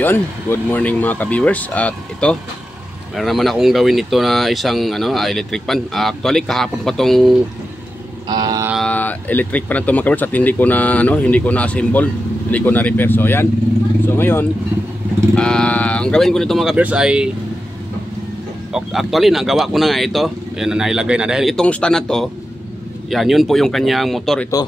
Ayun, good morning mga ka-viewers. At ito, meron naman akong gawin ito na isang electric pan. Actually kahapon pa tong electric pan na to mga ka-viewers, at hindi ko na assemble, hindi ko na repair. So ayan. So ngayon, ang gawin ko nito mga ka-viewers ay actually nagawa ko na nga ito. Ayan, nailagay na dahil itong stand na to, yan, yun po yung kanyang motor. Ito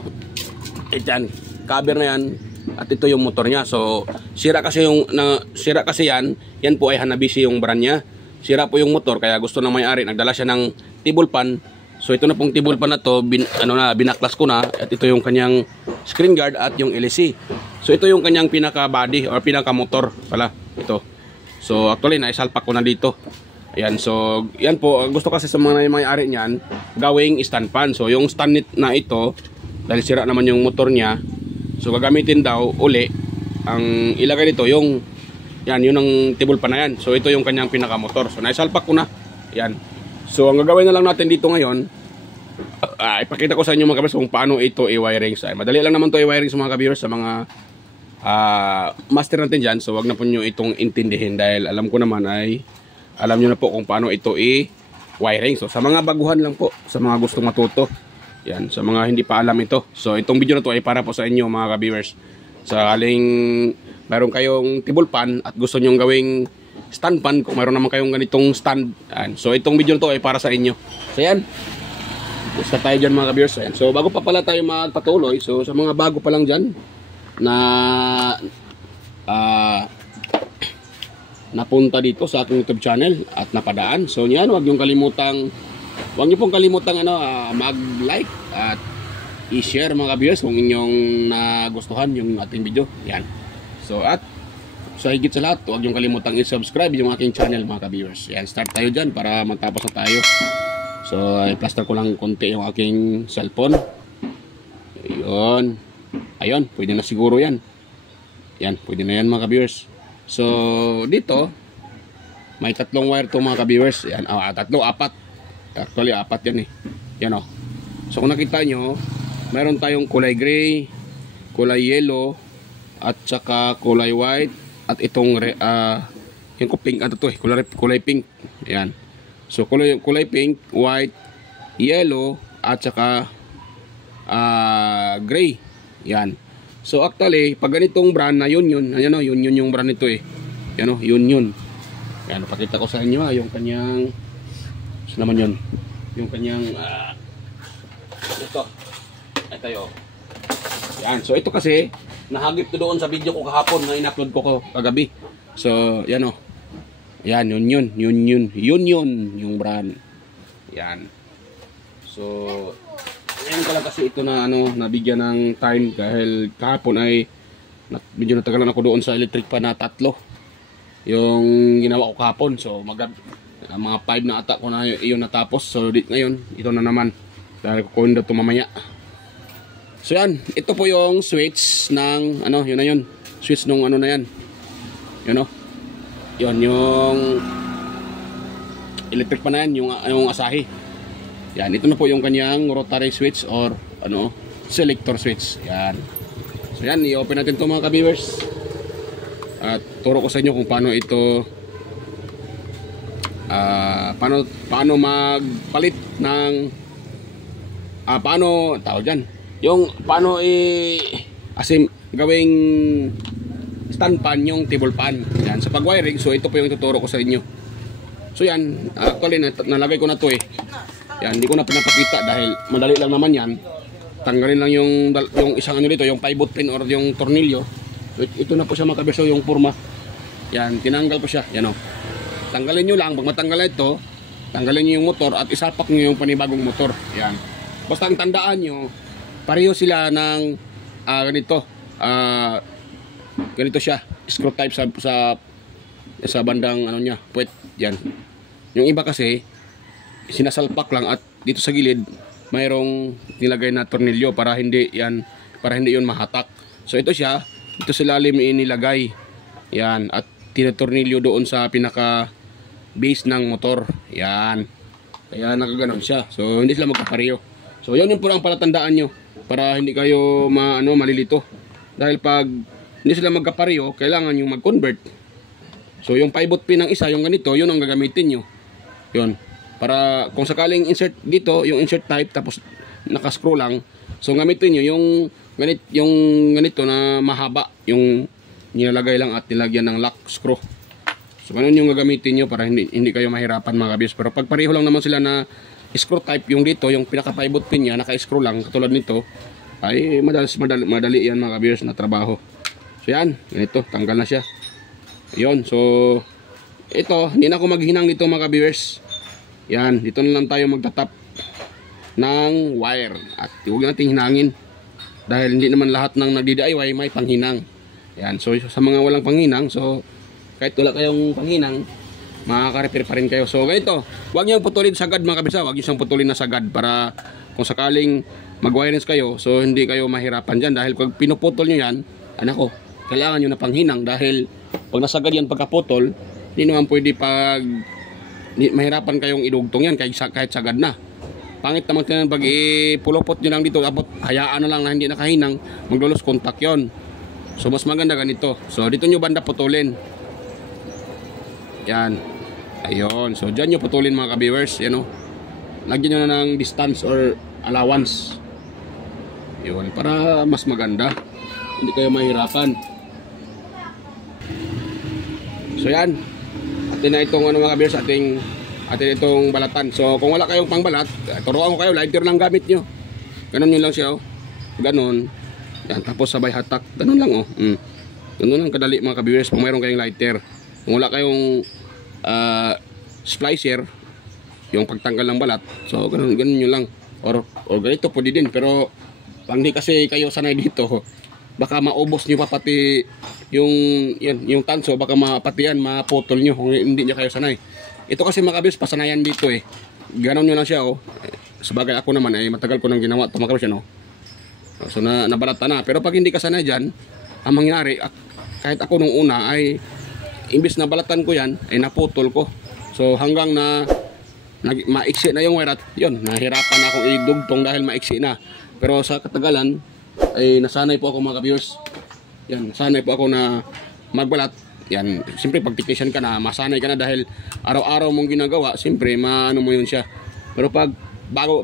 cover na yan. At ito yung motor niya. So sira kasi yan po ay Hanabishi yung brand niya. Sira po yung motor kaya gusto ng may-ari, nagdala siya ng table fan. So ito na pong table fan na to, binaklas ko na. At ito yung kanyang screen guard at yung LEC. So ito yung kanyang pinaka body or pinaka motor pala ito. So actually naisalpak ko na dito. Ayan, so yan po, gusto kasi sa mga may-ari niyan gawing stand fan. So yung stand na ito, dahil sira naman yung motor niya, so gagamitin daw uli, ang ilagay dito yung yan, yun ang table pan na yan. So ito yung kanyang pinaka-motor. So naisalpak ko na. Yan. So ang gagawin na lang natin dito ngayon, ipakita ko sa inyo mga ka-viewers kung paano ito i-wiring. Madali lang naman to i-wiring sa mga ka-viewers, sa mga master natin dyan. So wag na po nyo itong intindihin dahil alam ko naman ay alam nyo na po kung paano ito i-wiring. So sa mga baguhan lang po, sa mga gustong matuto. Yan, sa mga hindi pa alam ito. So itong video na to ay para po sa inyo mga ka-viewers. Sa aling mayroon kayong table pan at gusto nyong gawing stand pan, kung mayroon naman kayong ganitong stand. Yan. So itong video na to ay para sa inyo. So yan, gusto tayo dyan mga ka-viewers. Yan. So bago pa pala tayo magpatuloy, so sa mga bago pa lang dyan na napunta dito sa aking YouTube channel at napadaan, so yan, huwag niyo pong kalimutang mag-like at i-share mga ka-viewers kung inyong nagustuhan yung ating video. Yan. So at sa higit sa lahat, huwag niyong kalimutang i-subscribe yung aking channel mga ka-viewers. Yan, start tayo dyan para matapos na tayo. So i-plaster ko lang konti yung aking cellphone. Ayun, pwede na siguro yan. Yan, pwede na yan mga ka-viewers. So dito may tatlong wire to mga ka-viewers. Yan, apat. Actually apat yan Yan So kung nakita nyo, mayroon tayong kulay gray, kulay yellow, at saka kulay white, at itong yung pink, kulay pink. Yan. So kulay pink, white, yellow, at saka gray. Yan. So actually pag ganitong brand na yun yung brand nito Yan yun. Yan, pakita ko sa inyo yung kanyang naman yun. Yung kanyang ito yun. Yan. So ito kasi nahagip ko doon sa video ko kahapon na in-upload ko kagabi. So yan Yan, yun yung brand. Yan. So ngayon ka lang kasi ito na nabigyan ng time dahil kahapon ay medyo natagalan ako doon sa electric pan na 3 yung ginawa ko kahapon. So mga 5 na ata ko na iyon natapos. So ngayon ito na naman dahil kukunin ito mamaya. So yan, ito po yung switch ng yun switch nung na yan. Yun yung electric pa na yan, yung Asahi. Yan, ito na po yung kanyang rotary switch or selector switch. Yan. So yan, i-open natin ito mga ka-viewers. At turo ko sa inyo kung paano ito paano magpalit ng paano tawag dyan, yung paano gawing stand pan yung table pan. Yan, sa pag-wiring. So ito po yung tuturo ko sa inyo. So yan, actually nalagay ko na to Yan, hindi ko na pinapakita dahil madali lang naman yan. Tanggalin lang yung isang dito, yung pivot pin or yung tornilyo. So, ito na po siya mga ka-viewers, yung purma. Yan, tinanggal ko siya. Yan tanggalin nyo lang. Pag matanggal ito, tanggalin nyo yung motor at isapak nyo yung panibagong motor. Yan. Basta ang tandaan nyo, pareho sila ng ganito siya. Screw type sa bandang niya, puwet. Yan. Yung iba kasi, sinasalpak lang at dito sa gilid, mayroong nilagay na tornilyo para hindi yun mahatak. So ito siya, ito sa lalim inilagay. Yan. At tinatornilyo doon sa pinaka base ng motor. Yan. Kaya nakaganon siya. So hindi sila magkapareho. So yun yung purang palatandaan nyo para hindi kayo malilito. Dahil pag hindi sila magkapareho, kailangan yung mag-convert So yung pivot pin ng isa, yung ganito, yun ang gagamitin nyo. Yun. Para kung sakaling insert dito, yung insert type, tapos nakascrew lang. So gamitin nyo yung ganito na mahaba, yung nilalagay lang at nilagyan ng lock screw. So ganun yung gagamitin nyo para hindi kayo mahirapan mga kabiyos. Pero pag pareho lang naman sila na screw type, yung dito, yung pinaka-pivot pin niya, naka-screw lang, katulad nito, ay madali yan mga kabiyos na trabaho. So yan, ganito, tanggal na siya. Ayun, so ito, hindi na ako maghinang dito mga viewers. Yan, dito na lang tayo magtatap ng wire. At huwag natin hinangin. Dahil hindi naman lahat ng nagdi-DIY may panghinang. Yan, so sa mga walang panghinang, so kahit wala kayong panghinang, makaka-repair pa rin kayo. So ganito, huwag niyong putulin sagad mga kabisa. Huwag niyong putulin na sagad para kung sakaling mag-wireless kayo, so hindi kayo mahirapan dyan. Dahil pag pinuputol nyo yan, anak ko, kailangan nyo na panghinang. Dahil pag nasagad yan pagkaputol, hindi naman pwede mahirapan kayong idugtong yan kahit sagad na. Pangit naman tingnan pag ipulupot nyo lang dito, tapos hayaan na lang na hindi nakahinang, maglulos contact yon. So mas maganda ganito. So dito nyo banda putulin. Yan. Ayun. So dyan nyo putulin mga ka-viewers. Yan o. Lagyan nyo na ng distance or allowance. Yun. Para mas maganda. Hindi kayo mahirapan. So yan, atin na itong mga viewers, atin itong balatan. So kung wala kayong pangbalat, turuan ko kayo, lighter lang gamit nyo. Ganon yun lang siya, oh. Ganon. Yan, tapos sabay hatak. Ganon lang, oh. Ganon lang kadali mga viewers kung mayroon kayong lighter. Kung wala kayong splicer, yung pagtanggal ng balat, so ganon nyo lang. Or ganito pwede din, pero pag hindi kasi kayo sanay dito, baka maubos nyo pa pati yung tanso, baka pati yan maputol nyo kung hindi nyo kayo sanay. Ito kasi mga kabis, pasanayan dito eh. Ganon nyo lang siya, oh. Sabagay ako naman ay matagal ko nang ginawa ito mga kabis, no? So nabalata na. Pero pag hindi ka sanay dyan, ang mangyari, kahit ako nung una ay imbis na balatan ko yan, ay naputol ko. So hanggang na maiksi na yung wire at yun, nahirapan na akong idugtong dahil maiksi na. Pero sa katagalan ay nasanay po ako mga ka-viewers. Yan, nasanay po ako na magbalat. Yan, siyempre pag technician ka na, masanay ka na dahil araw-araw mong ginagawa, siyempre maano mo yun siya. Pero pag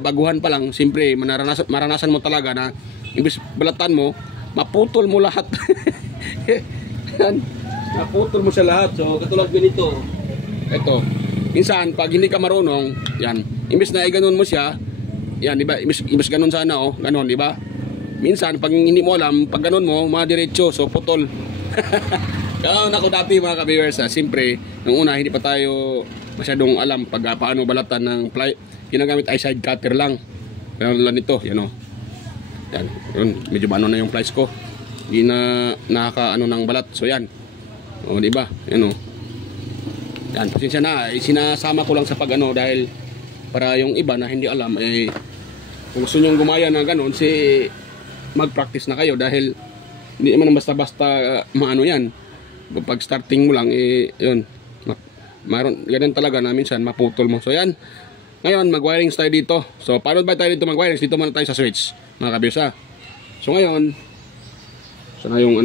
baguhan pa lang, siyempre maranasan mo talaga na imbis balatan mo, maputol mo lahat. Yan, maputol mo siya lahat. So katulad ganito, ito, minsan pag hindi ka marunong, yan, imbis na i-ganon mo siya, yan, diba, imbis ganon sana, oh, ganon, diba? Minsan, pag hindi mo alam, pag ganun mo, madiretso, so putol. Kaya ako dati mga ka-viewers, siyempre, nung una, hindi pa tayo masyadong alam pag paano balatan ng ply. Ginagamit ay side cutter lang. Kaya lang nito, yan o. Yan, yun, medyo ano na yung plies ko. Hindi na nakaka-ano ng balat, so yan. O, diba? Yan o. Yan, pasensya na, sinasama ko lang sa pag-ano dahil para yung iba na hindi alam, kung gusto nyo gumaya na ganun, mag-practice na kayo dahil hindi naman basta-basta maano yan. Pag starting mo lang, yun, mayroon, ganun talaga na minsan maputol mo. So yan, ngayon mag-wiring tayo dito. So paano ba tayo dito mag-wiring? Dito muna tayo sa switch mga kabiyos. So ngayon, sana yung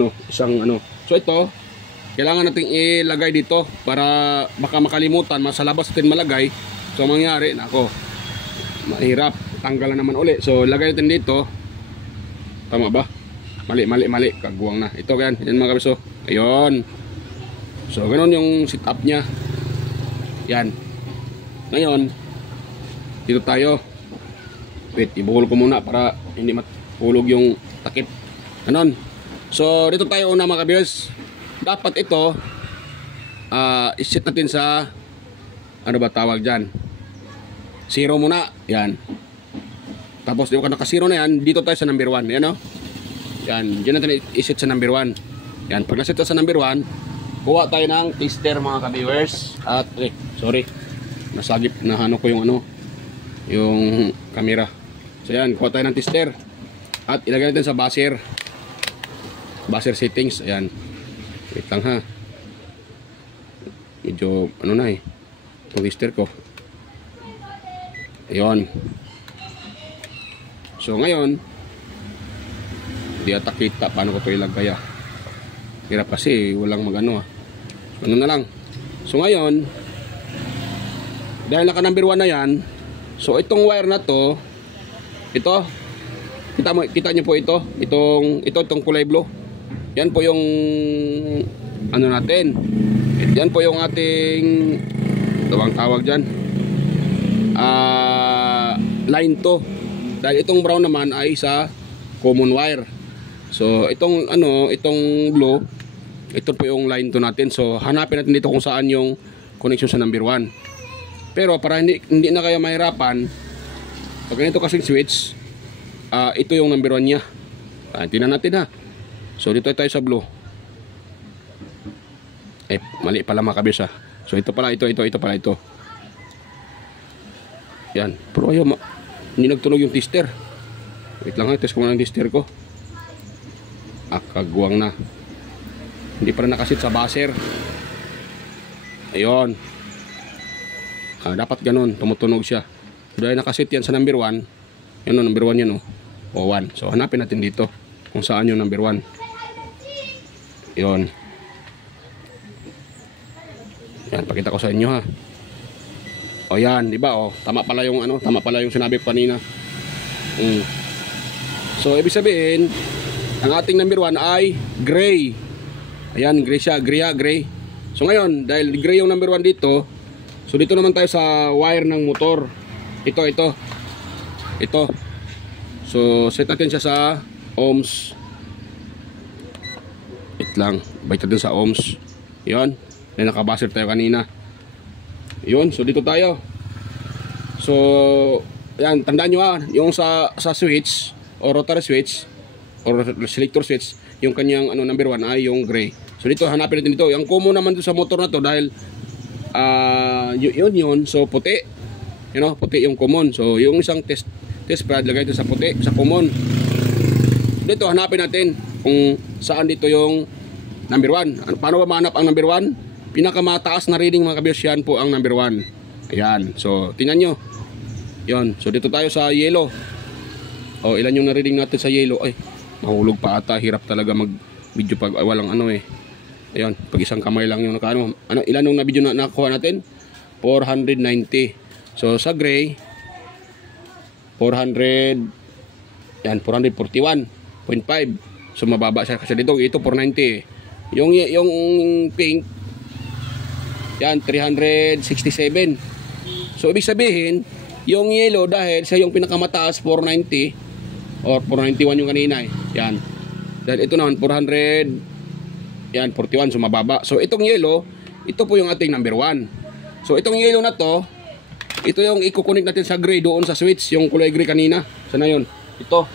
so ito, kailangan natin ilagay dito para baka makalimutan, sa labas natin malagay. So mangyari, nako, mahirap, tanggalan naman uli. So lagay natin dito. Tama ba? Mali, kaguwang na. Ito yan mga kabiso. Ayun. So ganoon yung setup nya. Yan. Ngayon, dito tayo. Wait, ibuhol ko muna para hindi matulog yung takip. Ganon. So dito tayo una mga kabiyos. Dapat ito iset natin sa ano ba tawag dyan, 0 muna. Yan. Tapos di ba naka-0 na yan, dito tayo sa number 1. Yan o. Yan, dyan natin iset sa number 1. Yan, pag naset sa number 1, kuha tayo ng tester mga ka-viewers. At, sorry, nasagip na ano ko yung yung camera. So yan, kuha tayo ng tester. At ilagay natin sa buzzer settings. Ayan, wait lang ha, medyo na yung tester ko. Ayun. So ngayon, di ata kita paano ko ito ilagay. Hirap kasi walang magano. Ano na lang, So ngayon, dahil naka number 1 na yan, so itong wire na to, ito, kita nyo po ito, itong kulay blue. Yan po yung ano natin. Yan po yung ating tawag dyan, line to. Dahil itong brown naman ay sa common wire. So itong blue, ito po yung line to natin. So hanapin natin dito kung saan yung connection sa number 1. Pero para hindi na kayo mahirapan, pag ganito kasing switch, ito yung number 1 niya. Tingnan natin ha. So dito tayo sa blue. Mali pala mga kabis ha. So ito pala, ito pala ito. Yan. Pero ayaw, hindi nagtunog yung tester. Wait lang ha, test ko muna ang tester ko. Kagwang na. Hindi pa rin nakasit sa buzzer. Ayun. Dapat ganun, tumutunog siya. Dahil nakasit yan sa number 1. Yan o, number 1 yan o. O 1. So hanapin natin dito kung saan yung number 1. Yun. Yan, pakita ko sa inyo ha. O yan, di ba? O, tama pala yung sinabi ko kanina. So ibig sabihin, ang ating number 1 ay gray. Ayan, gray siya, gray. So ngayon, dahil gray yung number 1 dito, so dito naman tayo sa wire ng motor. Ito. So set natin siya sa ohms. Wait lang, bait natin sa ohms. Yun, na nakabaser tayo kanina. Yun, so dito tayo. So yan, tandaan nyo ha, yung sa switch o rotary switch or selector switch, yung kanyang number 1 ay yung gray. So dito hanapin natin dito. Yung common naman dito sa motor na to dahil yun, so puti. Puti yung common. So yung isang test pad lagay ito sa puti, sa common. Dito hanapin natin kung saan dito yung number 1. Paano ba mahanap ang number 1? Pinakamataas na reading mga kabiyos, yan po ang number 1. Ayan. So tingnan nyo. Yun. So dito tayo sa yellow. O ilan yung na-reading natin sa yellow? Ay, mahulog pa ata. Hirap talaga mag-video pag walang Ayan, pag isang kamay lang yung nakaano. Ilan yung na-video na nakuha natin? 490. So sa gray 441.5. So mababa siya kasi dito, ito 490. Yung pink yan 367. So ibig sabihin, yung yellow dahil siya yung pinakamataas 490 or 491 yung kanina Yan. Dahil ito naman 400 yan, 41, so mababa. So itong yellow, ito po yung ating number 1. So itong yellow na to, ito yung i-connect natin sa gray doon sa switch, yung kulay gray kanina. Sana yun? Ito.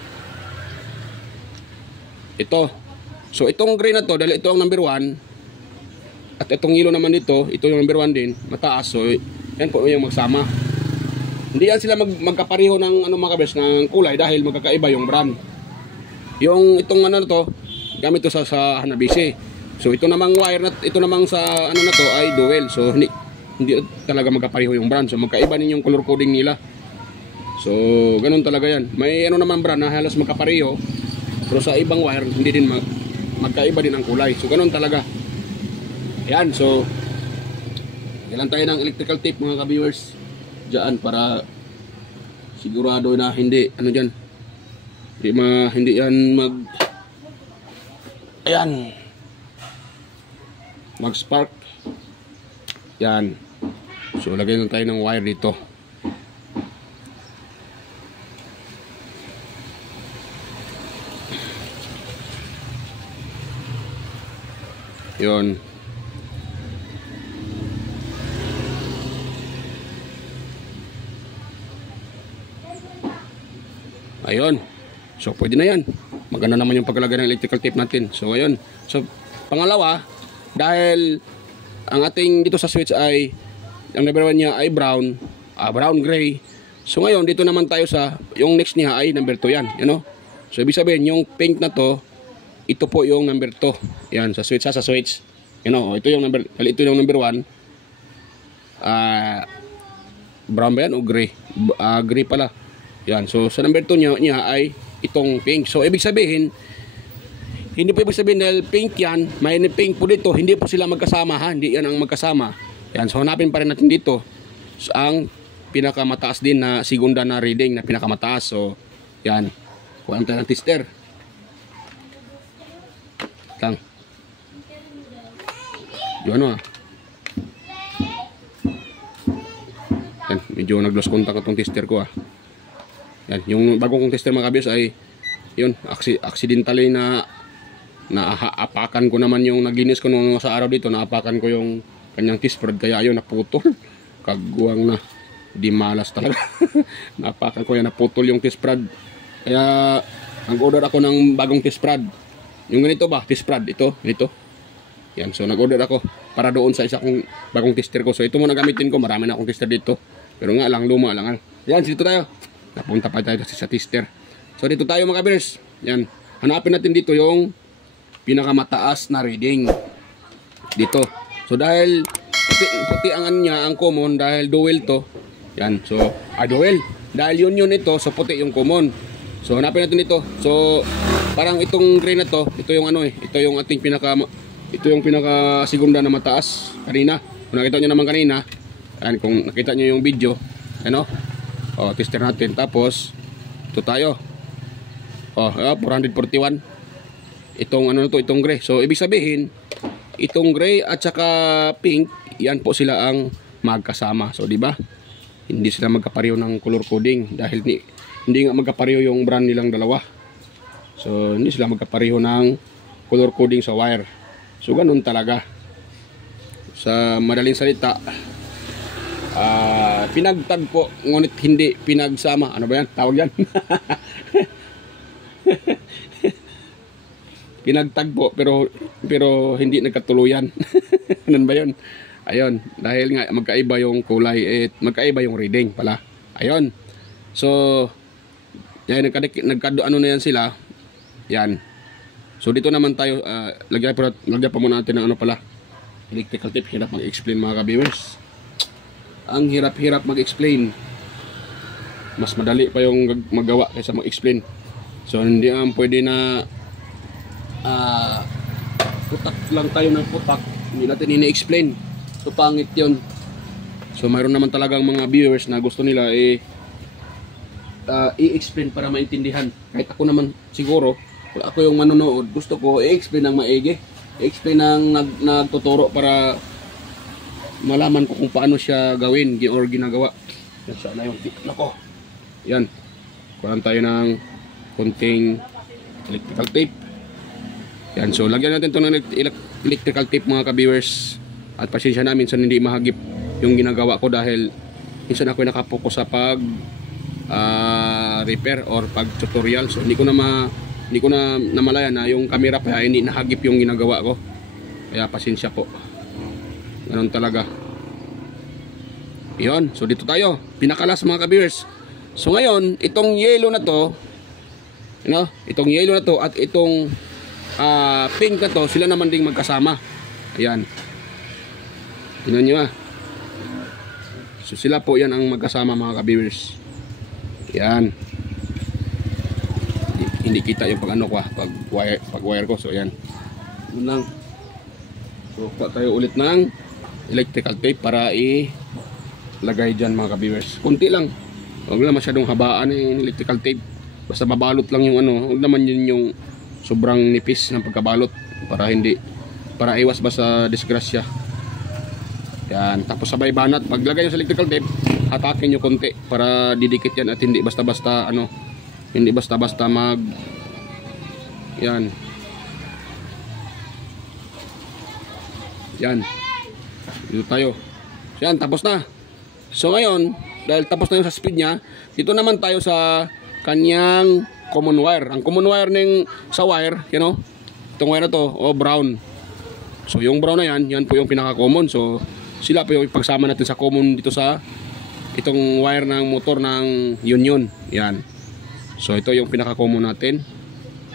So itong gray na to, dahil ito ang number 1, at itong yellow naman dito, ito yung number 1 din, mataas. So yan po yung magsama. Hindi yan sila magkapareho ng mga kabes ng kulay dahil magkakaiba yung brand. Yung itong na to, gamit to sa Hanabishi. So ito namang wire na ito namang sa na to ay dual. So hindi talaga magkapareho yung brand. So magkaiba din yung color coding nila. So ganun talaga yan. May naman brand na halos magkapareho, pero sa ibang wire hindi din magkaiba din ang kulay. So ganun talaga. Ayan, so ilan tayo ng electrical tape mga ka-viewers diyan para sigurado na hindi diyan. Hindi yan mag-spark. Yan. So lagyan lang tayo ng wire dito. Yun. Ayun. So pwede na yan. Maganda naman yung paglalagay ng electrical tape natin. So ayun. So pangalawa, dahil ang ating dito sa switch ay ang number 1 niya ay brown gray. So ngayon dito naman tayo sa yung next niya ay number 2 yan, So ibig sabihin yung pink na to, ito po yung number 2. Yan sa switch ito yung number, ito yung number 1. Brown ba yan o gray? Gray pala. Yan. So sa number 2 niya ay itong pink. So ibig sabihin, hindi po ibig sabihin dahil pink yan, may pink po dito, hindi po sila magkasama ha, hindi yan ang magkasama. Yan, so hanapin pa rin natin dito ang pinakamataas din na segunda na reading na pinakamataas. So yan, kuha tayo ng tester lang. Yung ano yan, medyo nag-lost contact itong tester ko Yan, yung bagong kong tester mga kabiyos ay yun, accidentally na naapakan ko naman yung naglinis ko nung sa araw dito, naapakan ko yung kanyang test rod, kaya ayun naputol. Kagwang na, di malas talaga. Naapakan ko yan, naputol yung test rod. Kaya nag-order ako ng bagong test rod. Yung ganito ba, test rod, ito. Yan, so nag-order ako para doon sa isa kong bagong tester ko. So ito muna gamitin ko, marami na akong tester dito. Pero nga lang, luma lang. Yan, dito tayo. Napunta pa tayo sa tester. So dito tayo mga kabers. Yan, hanapin natin dito yung pinakamataas na reading dito. So dahil puti ang ano niya, ang common, dahil dual to. Yan, so dual. Dahil yun ito, so puti yung common. So hanapin natin dito. So parang itong gray na to, ito yung ano ito yung ating pinaka segunda na mataas kanina. Kung nakita niyo naman kanina, yan, kung nakita niyo yung video, ano? Tester natin. Tapos ito tayo. 441. Itong ano to, itong gray. So ibig sabihin, itong gray at saka pink, yan po sila ang magkasama. So di ba? Hindi sila magkapareho ng color coding dahil hindi nga magkapareho yung brand nilang dalawa. So hindi sila magkapareho ng color coding sa wire. So ganun talaga. Sa madaling salita, pinagtagpo ngunit hindi pinagsama. Ano ba yan? Tawag yan? Pinagtagpo pero hindi nagkatuluyan. Ano ba yun? Ayun, dahil nga magkaiba yung kulay, magkaiba yung reading pala. Ayun. So yan, ano na yan sila. Yan. So dito naman tayo, lagyan pa muna natin ng ano pala, electrical tape. Hirap mag-explain mga ka-viewers. Ang hirap-hirap mag-explain. Mas madali pa yung magawa kaysa mag-explain. So hindi pwede na putak lang tayo ng putak, hindi natin ini-explain. So pangit yun. So mayroon naman talagang mga viewers na gusto nila i-explain para maintindihan. Kahit ako naman siguro, kung ako yung manonood, gusto ko i-explain ng maigi, i-explain ng nagtuturo para malaman ko kung paano siya gawin or ginagawa. Yan, sana yung nako. Yan, kuhaan tayo ng konting electrical tape. Yan, so lagyan natin ito ng electrical tape mga ka-viewers. At pasensya na, minsan hindi mahagip yung ginagawa ko dahil minsan ako nakapokus sa pag repair or pag tutorial. So hindi ko na namalaya na yung camera pa hindi nahagip yung ginagawa ko. Kaya pasensya po. Ganun talaga. Yun, so dito tayo, pinakalas mga ka-viewers. So ngayon, itong yellow na to, itong yellow na to at itong pink na to, sila naman ding magkasama. Ayan. Tingnan nyo So sila po yan ang magkasama mga ka-viewers. Ayan. Hindi kita yung pag wire ko. So ayan. Yun lang. So pa tayo ulit ng electrical tape para ilagay dyan mga ka-viewers. Kunti lang. Huwag na masyadong habaan yung electrical tape. Basta mabalot lang yung huwag naman yun yung sobrang nipis ng pagkabalot para iwas ba sa disgrasya. Yan, tapos sabay banat. Paglagay nyo sa electrical tape, hatakin nyo konti para didikit yan at hindi basta-basta yan. Yan. Dito tayo. So yan, tapos na. So ngayon, dahil tapos na yung sa speed niya, dito naman tayo sa kanyang common wire. Ang common wire sa wire, itong wire na to, brown. So yung brown na yan po yung pinaka-common. So sila po yung ipagsama natin sa common dito sa itong wire ng motor ng union. Yan. So ito yung pinaka-common natin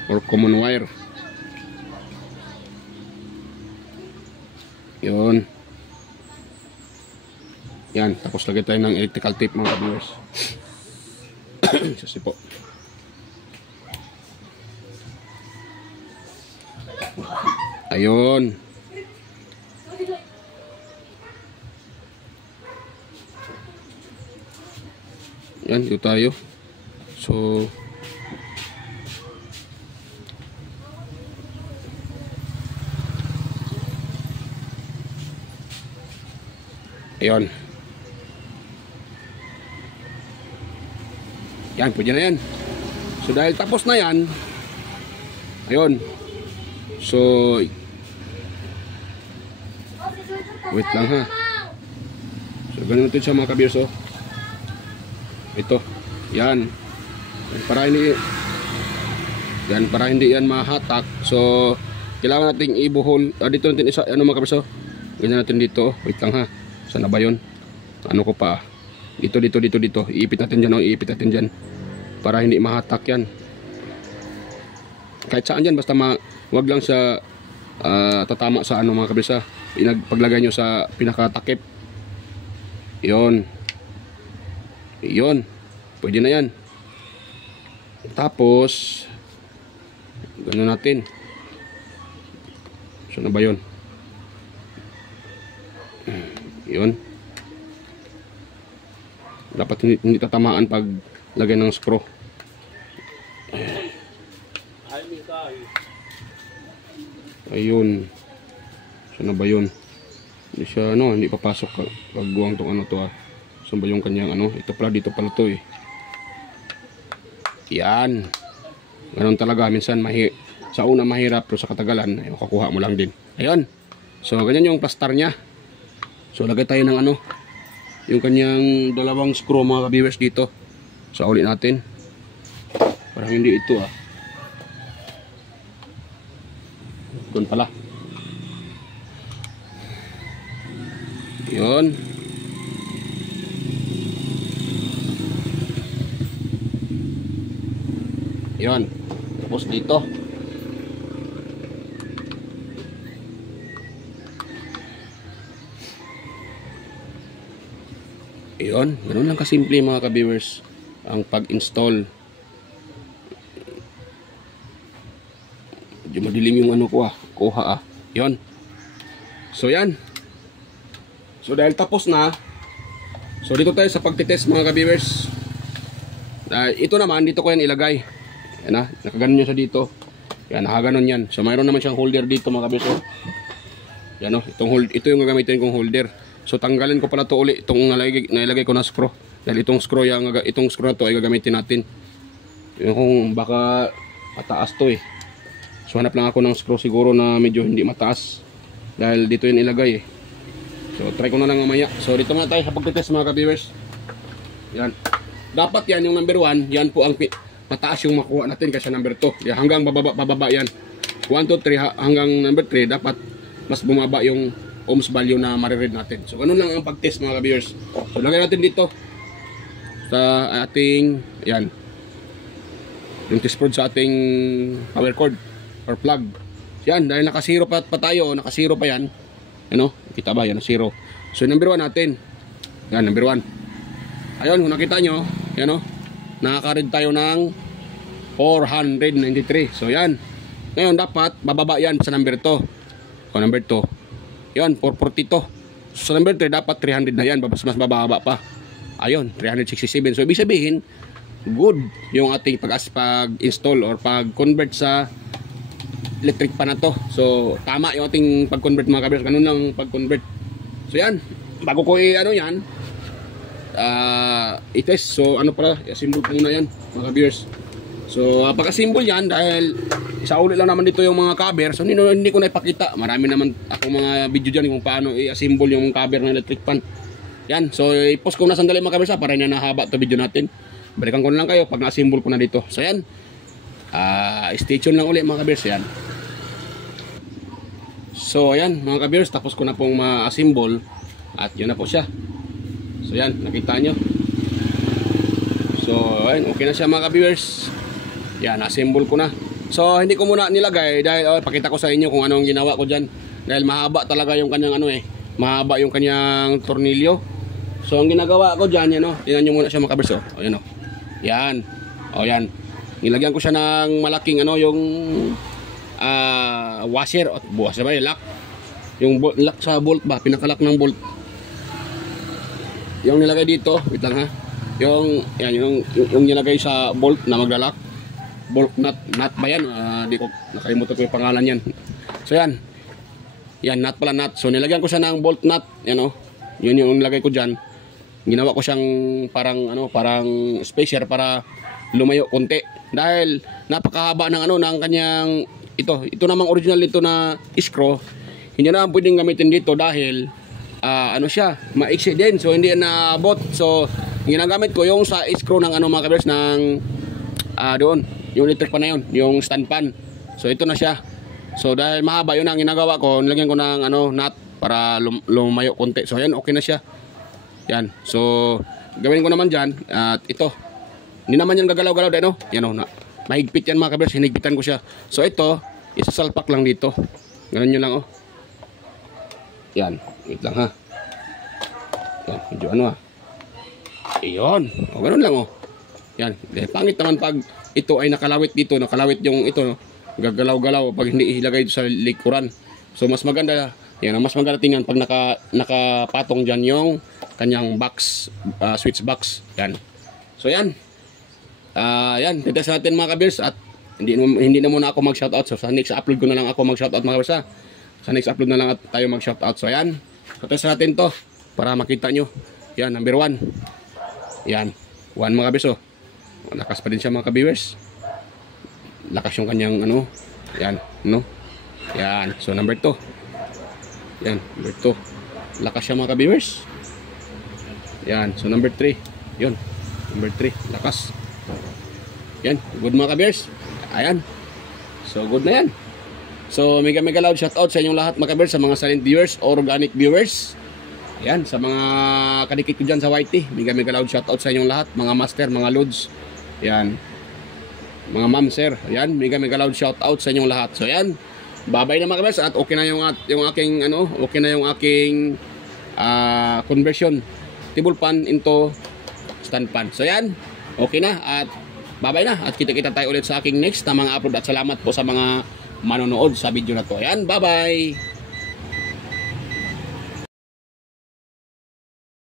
or common wire. Yun. Yan, tapos lagay tayo ng electrical tape mga viewers. Sasi po. Ayun. Yan, dito tayo. So, ayun. Yan, pwede na yan. So, dahil tapos na yan, ayun. So, wait lang ha. So, ganun natin siya mga ka-beers, oh. Ito. Yan. Para hindi yan mahatak. So, kailangan natin ibuhol. Dito natin isa, ano mga ka-beers, oh. Ganyan natin dito. Wait lang ha. Saan na ba yun? Ano ko pa? Dito. Iipit natin dyan, oh. Iipit natin dyan. Para hindi mahatak yan. Kahit saan dyan, basta wag lang sa tatama sa ano mga kabisa. Paglagay nyo sa pinakatakip. Yun. Pwede na yan. Tapos, gano'n natin. So na ba yun? Yun. Dapat hindi tatamaan pag lagay ng screw. Ayun. Saan na ba yun? Hindi siya hindi papasok pag guwang tong ano to Saan ba yung kanyang ito pala, dito pala to eh. Yan. Ganun talaga minsan sa una mahirap pero sa katagalan ay makukuha mo lang din. Ayun. So ganyan yung plaster niya. So lagay tayo ng yung kanyang dalawang screw mga ka-viewers dito. Sa ulit natin. Parang hindi ito Doon pala. Yun. Yun. Tapos dito. Yun. Ganun lang kasimple mga ka-viewers ang pag-install. Medyo madilim yung kuha Yun. So yan. So dahil tapos na, so dito tayo sa pagtitest mga ka-viewers. Ito naman, dito ko yan ilagay. Yan nakaganon nyo siya dito. Yan, nakaganon yan. So mayroon naman siyang holder dito mga ka-viewers. Yan ito yung gagamitin kong holder. So tanggalin ko pala to uli itong nailagay ko na screw. Dahil itong screw na to ay gagamitin natin. Yung kung baka mataas to eh. So hanap lang ako ng screw siguro na medyo hindi mataas. Dahil dito yun ilagay eh. So try ko na lang mamaya. So dito muna tayo sa pagtitest mga ka-viewers. Yan. Dapat yan yung number 1. Yan po ang mataas yung makuha natin kasi number 2. Yan, hanggang bababa yan. 1, 2, 3 hanggang number 3 dapat mas bumaba yung ohms value na mariread natin. So ganun lang ang pag-test mga ka-viewers. So lagay natin dito sa ating yan. Yung test probe sa ating power cord or plug. Yan, dahil naka-zero pa tayo, naka-zero pa yan. Kita ba? Yan, 0. So number 1 natin. Yan, number 1. Ayun, kung nakita nyo, yan nakaka-read tayo ng 493. So yan. Ngayon, dapat bababa yan sa number 2. O number 2. Yan, 442. So sa number 3, dapat 300 na yan. Mas bababa pa. Ayun, 367. So ibig sabihin, good yung ating pag-install or pag-convert sa electric pan na to. So tama yung ating pag-convert mga ka-viewers. Ganun lang pag-convert. So yan, bago ko yan i-test. So pala, i-assemble ko muna yan mga ka-viewers. So pag-assemble yan, dahil isa ulit lang naman dito yung mga cover. So hindi ko na ipakita. Marami naman akong mga video dyan kung paano i-assemble yung cover ng electric pan. Yan, so i-post ko na sandali mga ka-viewers para na nahaba to video natin. Balikan ko na lang kayo pag na-assemble ko na dito. So yan, stay tuned lang ulit mga ka-viewers. Yan. So ayan mga ka-viewers, tapos ko na pong ma-assemble. At yun na po siya. So yan, nakita nyo. So ayan, okay na siya mga ka-viewers. Yan, na-assemble ko na. So hindi ko muna nilagay dahil pakita ko sa inyo kung anong ginawa ko dyan. Dahil mahaba talaga yung kanyang mahaba yung kanyang tornilyo. So ang ginagawa ko dyan, tingnan nyo muna siya mga ka-viewers. Ayan yan. Yan. Nilagyan ko siya ng malaking yung washer o buwas ba lock. Yung lock sa bolt ba, pinakalock ng bolt. Yung nilagay dito, wait lang ha. yung nilagay sa bolt na maglalak. Bolt nut ba yan? Di ko nakalimutan ko yung pangalan yan. So yan. Yan, nut pala, nut. So nilagyan ko siya ng bolt nut, yan oh. Yun yung nilagay ko diyan. Ginawa ko siyang parang spacer para lumayo konti. Dahil napakahaba ng kanyang ito namang original nito na screw. Hindi na pwedeng gamitin dito dahil siya, maiksi din. So hindi na naabot. So ginagamit ko yung sa screw ng mga kabers ng doon, yung electric pan na yun, yung stand pan. So ito na siya. So dahil mahaba yun ang ginagawa ko, nilagyan ko ng nut para lumayo konti. So yan, okay na siya. Yan. So gawin ko naman diyan at ito. Hindi naman yan gagalaw-galaw din, no? Yan oh, mahigpit yan mga kabers, hinigpitan ko siya. So ito, isasalpak lang dito. Ganun nyo lang oh. Yan, wait lang ha. Yan, medyo Iyon, o ganun lang oh. Yan, pangit naman pag ito ay nakalawit dito, nakalawit yung ito, no? Gagalaw-galaw pag hindi ilagay sa likuran. So mas maganda, yan, mas maganda tingnan pag nakapatong dyan yung kanyang box, switch box. Yan. So yan. Yan, titest natin mga kabers at hindi na muna ako mag-shoutout. So sa next upload ko na lang ako mag-shoutout mga kabers ha. Sa next upload na lang tayo mag-shoutout. So yan, titest natin to para makita nyo. Yan, number 1. Yan, 1 mga kabers oh. Lakas pa din siya mga kabers. Lakas yung kanyang yan, no? Yan, so number 2. Yan, number 2. Lakas siya mga kabers. Yan, so number 3. Yun, number 3, lakas. Yan, good mga kabers. Ayan. So good na yan. So mega loud shoutout sa inyong lahat mga kabers, sa mga silent viewers or organic viewers. Ayan, sa mga kadikit ko dyan sa YT, mega loud shoutout sa inyong lahat, mga master, mga loads. Ayan. Mga ma'am sir, ayan, mega loud shoutout sa inyong lahat. So ayan. Bye-bye na mga kabers at okay na yung aking okay na yung aking conversion table pan into stand pan. So ayan. Okay na at bye-bye na at kita-kita tayo ulit sa aking next na mga upload at salamat po sa mga manonood sa video na to. Ayan, bye-bye!